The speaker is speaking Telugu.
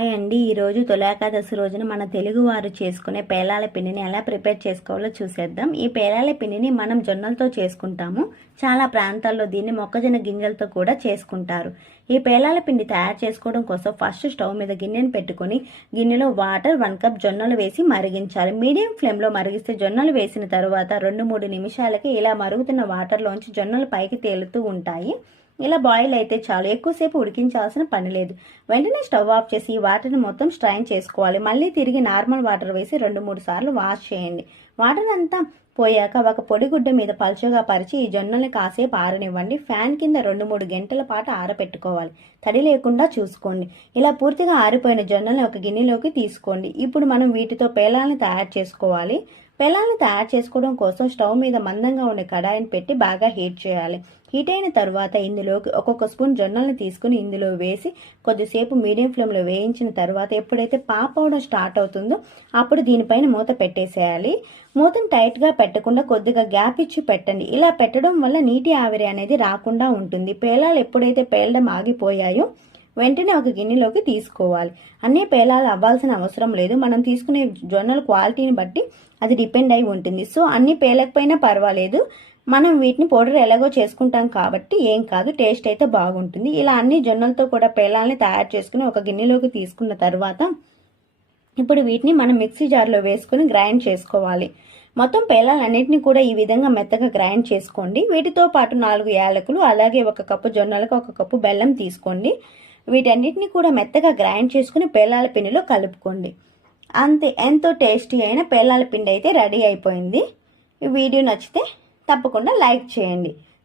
హాయ్ అండి ఈరోజు తులాకాదశి రోజున మన తెలుగు వారు చేసుకునే పేలాల పిండిని ఎలా ప్రిపేర్ చేసుకోవాలో చూసేద్దాం. ఈ పేలాల పిండిని మనం జొన్నలతో చేసుకుంటాము. చాలా ప్రాంతాల్లో దీన్ని మొక్కజొన్న గింజలతో కూడా చేసుకుంటారు. ఈ పేలాల పిండి తయారు చేసుకోవడం కోసం ఫస్ట్ స్టవ్ మీద గిన్నెను పెట్టుకొని గిన్నెలో వాటర్ వన్ కప్ జొన్నలు వేసి మరిగించాలి. మీడియం ఫ్లేమ్లో మరిగిస్తే జొన్నలు వేసిన తర్వాత రెండు మూడు నిమిషాలకి ఇలా మరుగుతున్న వాటర్లోంచి జొన్నలు పైకి తేలుతూ ఉంటాయి. ఇలా బాయిల్ అయితే చాలు. ఎక్కువసేపు ఉడికించాల్సిన పని లేదు. వెంటనే స్టవ్ ఆఫ్ చేసి ఈ వాటర్ని మొత్తం స్ట్రైన్ చేసుకోవాలి. మళ్ళీ తిరిగి నార్మల్ వాటర్ వేసి రెండు మూడు సార్లు వాష్ చేయండి. వాటర్ అంతా పోయాక ఒక పొడిగుడ్డ మీద పలుచగా పరిచి ఈ జొన్నల్ని కాసేపు ఆరనివ్వండి. ఫ్యాన్ కింద రెండు మూడు గంటల పాటు ఆరబెట్టుకోవాలి తడి లేకుండా చూసుకోండి. ఇలా పూర్తిగా ఆరిపోయిన జొన్నల్ని ఒక గిన్నెలోకి తీసుకోండి. ఇప్పుడు మనం వీటితో పేలాలని తయారు చేసుకోవాలి. పెళ్ళాన్ని తయారు చేసుకోవడం కోసం స్టవ్ మీద మందంగా ఉండే కడాయిని పెట్టి బాగా హీట్ చేయాలి. హీట్ అయిన తర్వాత ఇందులోకి ఒక్కొక్క స్పూన్ జొన్నల్ని తీసుకుని ఇందులో వేసి కొద్దిసేపు మీడియం ఫ్లేమ్లో వేయించిన తర్వాత ఎప్పుడైతే పాప్ అవడం స్టార్ట్ అవుతుందో అప్పుడు దీనిపైన మూత పెట్టేసేయాలి. మూతను టైట్గా పెట్టకుండా కొద్దిగా గ్యాప్ ఇచ్చి పెట్టండి. ఇలా పెట్టడం వల్ల నీటి ఆవిరి అనేది రాకుండా ఉంటుంది. పేలాలు ఎప్పుడైతే పేలడం ఆగిపోయాయో వెంటనే ఒక గిన్నెలోకి తీసుకోవాలి. అన్ని పేలాలు అవ్వాల్సిన అవసరం లేదు. మనం తీసుకునే జొన్నల క్వాలిటీని బట్టి అది డిపెండ్ అయి ఉంటుంది. సో అన్ని పేలకపోయినా పర్వాలేదు. మనం వీటిని పౌడర్ ఎలాగో చేసుకుంటాం కాబట్టి ఏం కాదు. టేస్ట్ అయితే బాగుంటుంది. ఇలా అన్ని జొన్నలతో కూడా పేలాలని తయారు చేసుకుని ఒక గిన్నెలోకి తీసుకున్న తర్వాత ఇప్పుడు వీటిని మనం మిక్సీ జార్లో వేసుకుని గ్రైండ్ చేసుకోవాలి. మొత్తం పేలాలన్నింటినీ కూడా ఈ విధంగా మెత్తగా గ్రైండ్ చేసుకోండి. వీటితో పాటు నాలుగు యాలకులు అలాగే ఒక కప్పు జొన్నలకు ఒక కప్పు బెల్లం తీసుకోండి. వీటన్నిటిని కూడా మెత్తగా గ్రైండ్ చేసుకుని పేలాల పిండిలో కలుపుకోండి. అంతే ఎంతో టేస్టీ అయిన పేలాల పిండి అయితే రెడీ అయిపోయింది. ఈ వీడియో నచ్చితే తప్పకుండా లైక్ చేయండి.